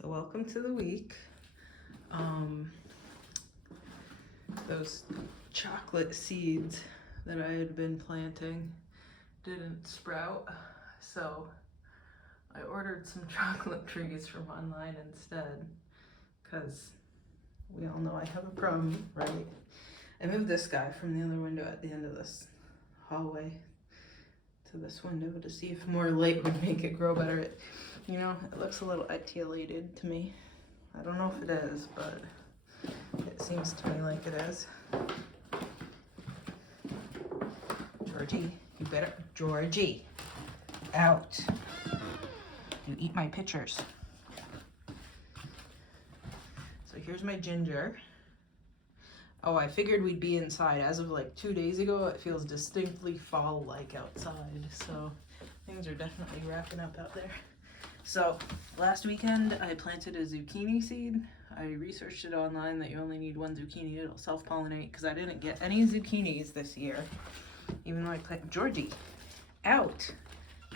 So welcome to the week. Those chocolate seeds that I had been planting didn't sprout, so I ordered some chocolate trees from online instead, because we all know I have a problem, right? I moved this guy from the other window at the end of this hallway to this window to see if more light would make it grow better. It looks a little etiolated to me. I don't know if it is, but it seems to me like it is. Georgie, you better, Georgie, out. You eat my pictures. So here's my ginger. Oh, I figured we'd be inside. As of like 2 days ago, it feels distinctly fall-like outside. So things are definitely wrapping up out there. So last weekend, I planted a zucchini seed. I researched it online that you only need one zucchini. It'll self-pollinate because I didn't get any zucchinis this year. Even though I planted, Georgie, out.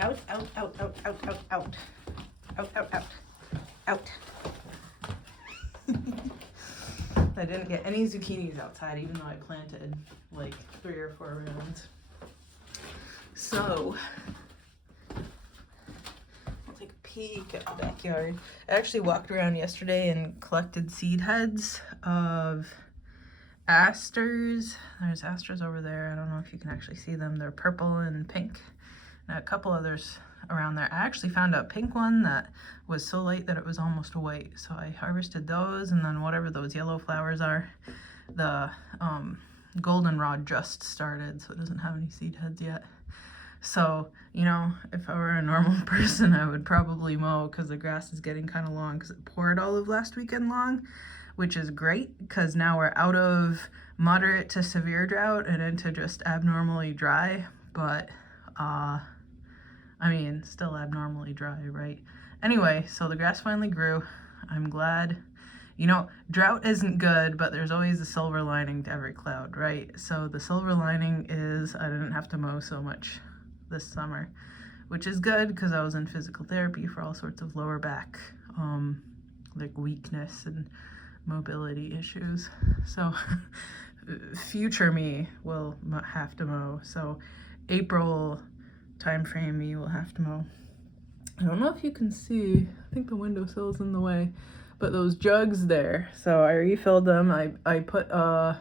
Out, out, out, out, out, out, out. Out, out, out, out. I didn't get any zucchinis outside, even though I planted like 3 or 4 rounds. So, I'll take a peek at the backyard. I actually walked around yesterday and collected seed heads of asters. There's asters over there. I don't know if you can actually see them. They're purple and pink. And a couple others around there. I actually found a pink one that was so light that it was almost white. So I harvested those, and then whatever those yellow flowers are, the goldenrod just started, so it doesn't have any seed heads yet. So, if I were a normal person, I would probably mow because the grass is getting kind of long because it poured all of last weekend long, which is great because now we're out of moderate to severe drought and into just abnormally dry, but still abnormally dry, right? Anyway, so the grass finally grew. I'm glad. Drought isn't good, but there's always a silver lining to every cloud, right? So the silver lining is I didn't have to mow so much this summer, which is good because I was in physical therapy for all sorts of lower back, like weakness and mobility issues. So future me will have to mow. So April time frame me will have to mow. I don't know if you can see, I think the windowsill's in the way, but those jugs there, so I refilled them. I put that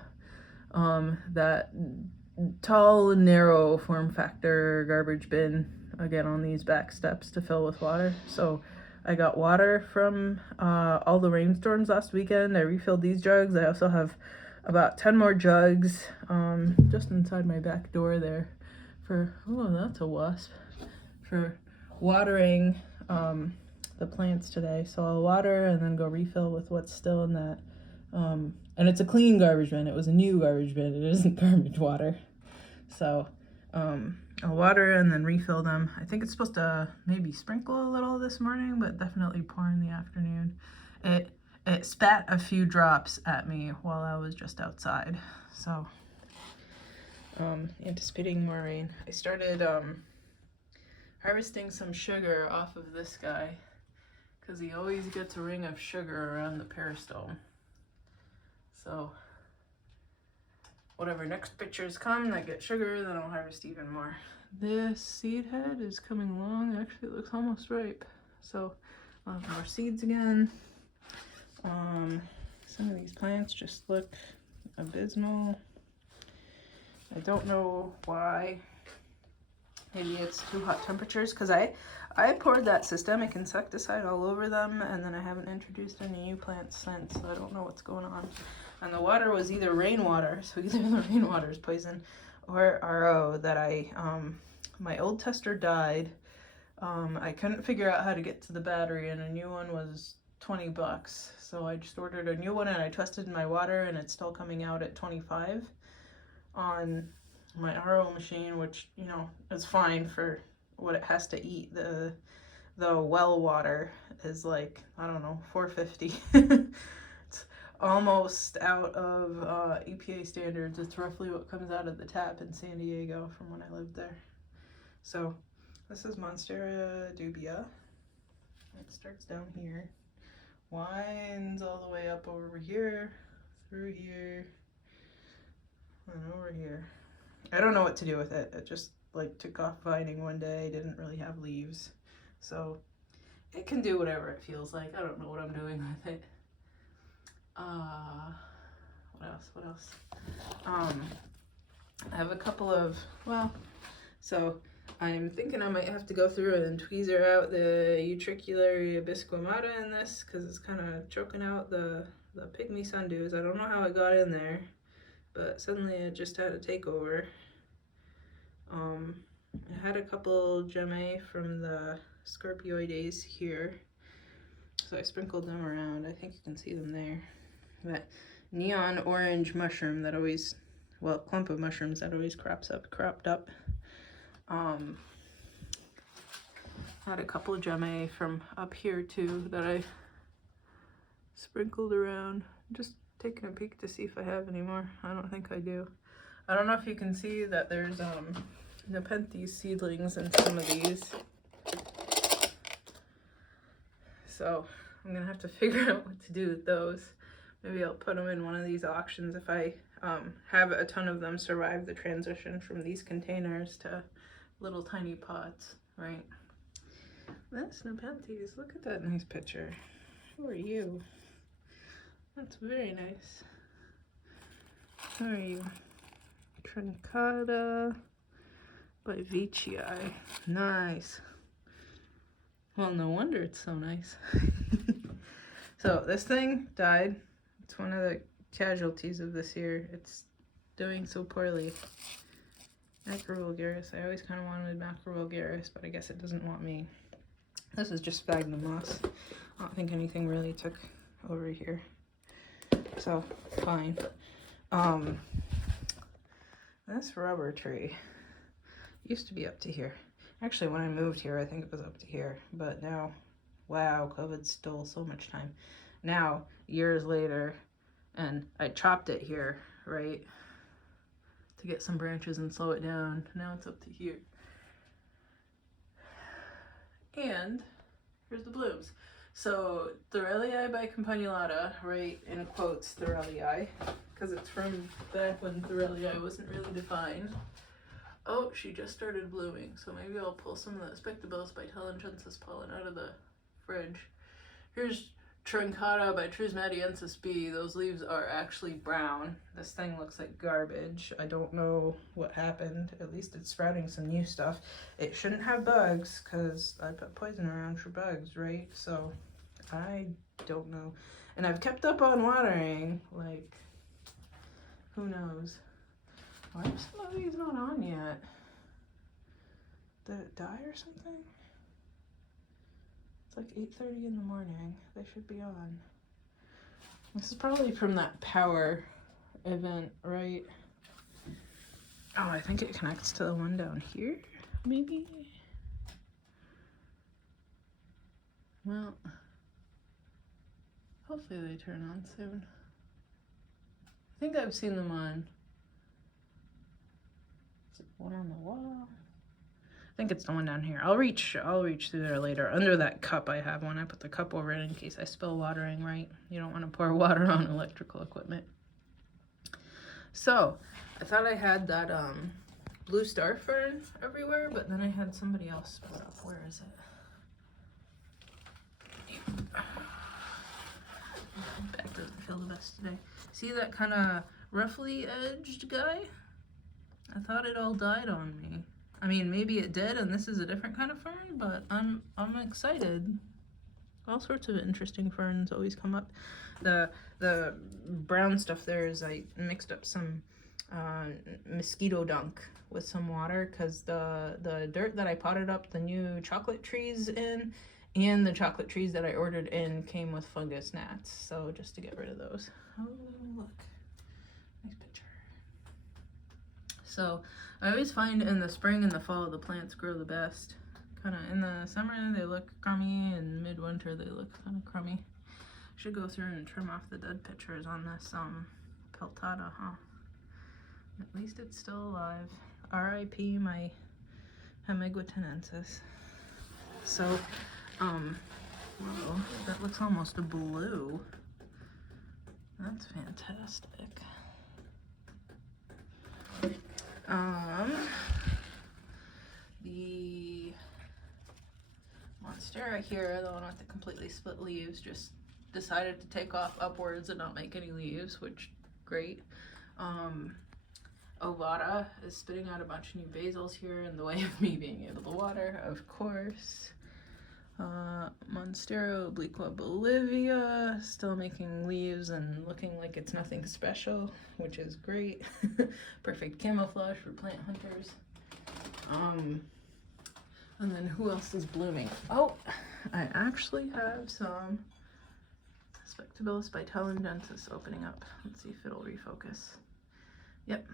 tall narrow form factor garbage bin again on these back steps to fill with water. So I got water from all the rainstorms last weekend. I refilled these jugs. I also have about 10 more jugs just inside my back door there for, oh, that's a wasp, for watering the plants today. So I'll water and then go refill with what's still in that. And it's a clean garbage bin. It was a new garbage bin. It isn't garbage water. So I'll water and then refill them. I think it's supposed to maybe sprinkle a little this morning, but definitely pour in the afternoon. It spat a few drops at me while I was just outside. So anticipating more rain. I started harvesting some sugar off of this guy because he always gets a ring of sugar around the peristome. So whatever next pictures come that get sugar, then I'll harvest even more. This seed head is coming along. Actually, it looks almost ripe. So I'll have more seeds again. Some of these plants just look abysmal. I don't know why. Maybe it's too hot temperatures because I poured that systemic insecticide all over them, and then I haven't introduced any new plants since, so I don't know what's going on. And the water was either rainwater, so either the rainwater is poison, or RO that my old tester died. I couldn't figure out how to get to the battery, and a new one was $20. So I just ordered a new one, and I tested my water, and it's still coming out at 25 on my RO machine, which is fine for what it has to eat. The well water is like, I don't know, $4.50. It's almost out of EPA standards. It's roughly what comes out of the tap in San Diego from when I lived there. So this is Monstera dubia. It starts down here. winds all the way up over here, through here, and over here. I don't know what to do with it. It just like took off vining one day, didn't really have leaves. So it can do whatever it feels like. I don't know what I'm doing with it. What else? I have a couple of, well, so I'm thinking I might have to go through and tweezer out the Utricularia bisquamata in this because it's kind of choking out the pygmy sundews. I don't know how it got in there, but suddenly it just had a takeover. I had a couple gemme from the Scorpioides here, so I sprinkled them around. I think you can see them there. That neon orange mushroom that always, well, clump of mushrooms that always cropped up. Had a couple of gemme from up here too that I sprinkled around. Just taking a peek to see if I have any more. I don't think I do. I don't know if you can see that there's Nepenthes seedlings in some of these. So I'm gonna have to figure out what to do with those. Maybe I'll put them in one of these auctions if I have a ton of them survive the transition from these containers to little tiny pots, right? That's Nepenthes. Look at that nice picture. Who are you? That's very nice. Who are you? Trincata by Vicii. Nice. Well, no wonder it's so nice. So this thing died. It's one of the casualties of this year. It's doing so poorly. Macrovulgaris. I always kind of wanted Macrovulgaris, but I guess it doesn't want me. This is just sphagnum moss. I don't think anything really took over here. So, fine. This rubber tree used to be up to here. Actually, when I moved here, I think it was up to here. But now, wow, COVID stole so much time. Now, years later, and I chopped it here, right, to get some branches and slow it down. Now it's up to here. And here's the blooms. So Thorelii by Campanulata, right, in quotes Thorelii, because it's from back when Thorelii wasn't really defined. Oh, she just started blooming, so maybe I'll pull some of the Spectabilis by Telengensis pollen out of the fridge. Here's Trincata by Trismatiensis B. Those leaves are actually brown. This thing looks like garbage. I don't know what happened. At least it's sprouting some new stuff. It shouldn't have bugs because I put poison around for bugs, right? So I don't know. And I've kept up on watering. Like, who knows? Why are some of these not on yet? Did it die or something? It's like 8:30 in the morning. They should be on. This is probably from that power event, right? Oh, I think it connects to the one down here, maybe? Well, hopefully they turn on soon. I think I've seen them on. Is it one on the wall? I think it's the one down here. I'll reach through there later. Under that cup I have one. I put the cup over it in case I spill watering, right? You don't want to pour water on electrical equipment. So, I thought I had that blue star fern everywhere, but then I had somebody else split up. Where is it? Back doesn't feel the best today. See that kind of roughly edged guy? I thought it all died on me. I mean, maybe it did, and this is a different kind of fern, but I'm excited. All sorts of interesting ferns always come up. The brown stuff there is I mixed up some mosquito dunk with some water because the dirt that I potted up the new chocolate trees in and the chocolate trees that I ordered in came with fungus gnats. So just to get rid of those. Oh, look. Nice picture. So I always find in the spring and the fall the plants grow the best. Kind of in the summer they look crummy, and midwinter they look kind of crummy. Should go through and trim off the dead pictures on this peltata, huh? At least it's still alive. R.I.P. my Hemiguitenensis. So Whoa, that looks almost a blue. That's fantastic. The Monstera here, the one with the completely split leaves, just decided to take off upwards and not make any leaves, which great. Ovada is spitting out a bunch of new basils here in the way of me being able to water, of course. Monstera obliqua Bolivia still making leaves and looking like it's nothing special, which is great. Perfect camouflage for plant hunters. And then who else is blooming? Oh, I actually have some Spectabilis bitellendensis opening up. Let's see if it'll refocus. Yep.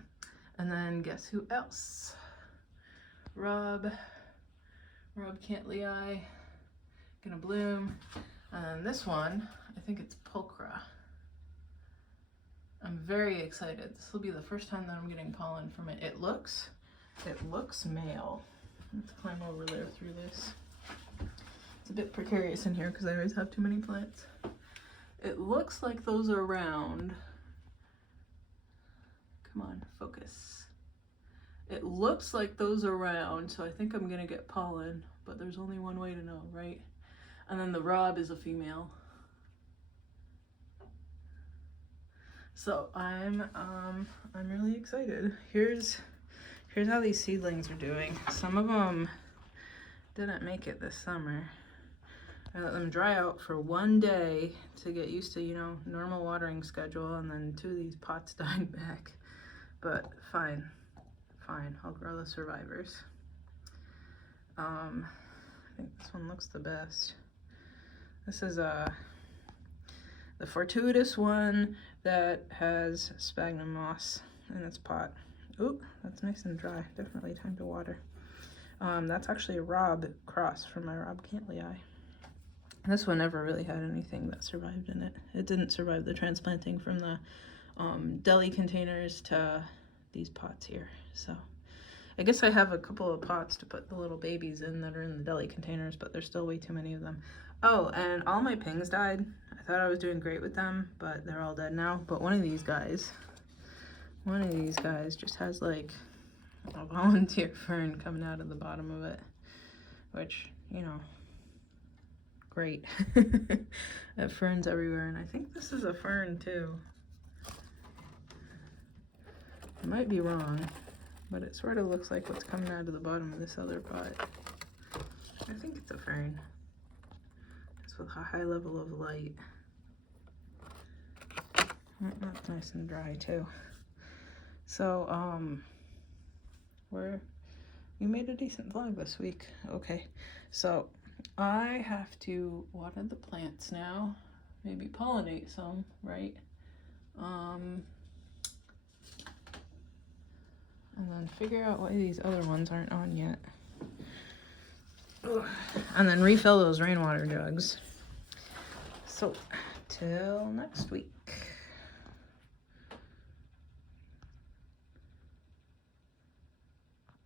And then guess who else? Rob Cantley, gonna bloom. And then this one, I think it's Pulchra. I'm very excited. This will be the first time that I'm getting pollen from it. It looks male. Let's climb over there through this. It's a bit precarious in here because I always have too many plants. It looks like those are round. Come on, focus. It looks like those are round, so I think I'm gonna get pollen, but there's only one way to know, right? And then the Rob is a female. So I'm really excited. Here's how these seedlings are doing. Some of them didn't make it this summer. I let them dry out for one day to get used to, you know, normal watering schedule, and then 2 of these pots died back. But fine, I'll grow the survivors. I think this one looks the best. This is the fortuitous one that has sphagnum moss in its pot. Ooh, that's nice and dry. Definitely time to water. That's actually a Rob cross from my Rob Cantley. This one never really had anything that survived in it. It didn't survive the transplanting from the deli containers to these pots here. So I guess I have a couple of pots to put the little babies in that are in the deli containers, but there's still way too many of them. Oh, and all my pings died. I thought I was doing great with them, but they're all dead now. But one of these guys just has like a volunteer fern coming out of the bottom of it, which, you know, great. That fern's everywhere, and I think this is a fern too. I might be wrong, but it sort of looks like what's coming out of the bottom of this other pot. I think it's a fern. It's with a high level of light. That's nice and dry too. So, we made a decent vlog this week. Okay, so I have to water the plants now, maybe pollinate some, right? And then figure out why these other ones aren't on yet. Ugh. And then refill those rainwater jugs. So, till next week.